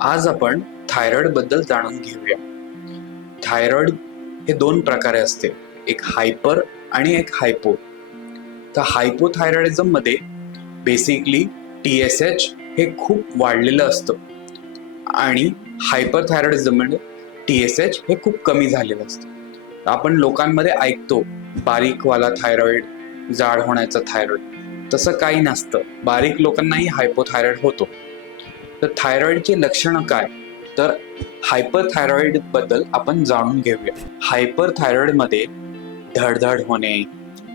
आज आपण थायरॉइड बद्दल जाणून घेऊया। थायरॉइड हे दोन प्रकारे असते, एक हायपर आणि एक हायपो। तर हायपोथायरॉइडिझम मध्ये बेसिकली TSH हे खूप वाढलेलं असतं आणि हायपरथायरॉइडिझम मध्ये TSH हे खूप कमी झालेलं असतं। आपण लोकांमध्ये ऐकतो बारीकवाला थायरॉइड, जाड होण्याचा थायरॉइड, तसं काही नसतं। बारीक लोकांनाही हायपोथायरॉइड होतो। तर थायरॉइडची लक्षणं काय, तर हायपरथायरॉइड बद्दल आपण जाणून घेऊया। हायपरथायरॉइड मध्ये धडधड होणे,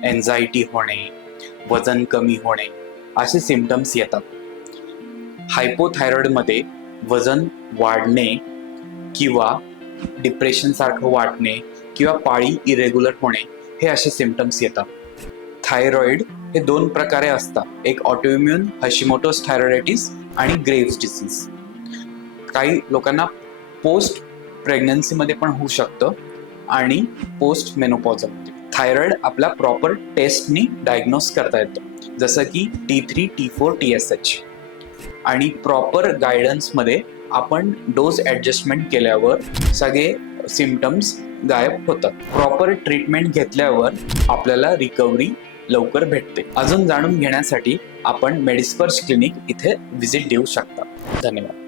एन्झायटी होणे, वजन कमी होणे असे सिम्पटम्स येतात। हायपोथायरॉइड मध्ये वजन वाढणे किंवा डिप्रेशन सारखं वाटणे किंवा पाळी इरेग्युलर होणे हे असे सिम्पटम्स येतात। थायरॉइड हे दोन प्रकारे असतात, एक ऑटोइम्यून हशिमोटोस थायरॉइडायटिस आणि ग्रेव्स डिसीज। काही लोकांना पोस्ट प्रेग्नन्सी मध्ये पण होऊ शकतं आणि पोस्ट मेनोपॉझल मध्ये। थायरॉइड आपला प्रॉपर टेस्टनी डायग्नोस करता येतं, जसं की T3, T4, TSH, आणि प्रॉपर गायडन्स मध्ये आपण डोस ऍडजस्टमेंट केल्यावर सगळे सिम्पटम्स गायब होतात। प्रॉपर ट्रीटमेंट घेतल्यावर आपल्याला रिकव्हरी लवकर भेटते। अजून जाणून घेण्यासाठी आपण मेडिस्पर्श क्लिनिक इथे व्हिजिट देऊ शकता। धन्यवाद।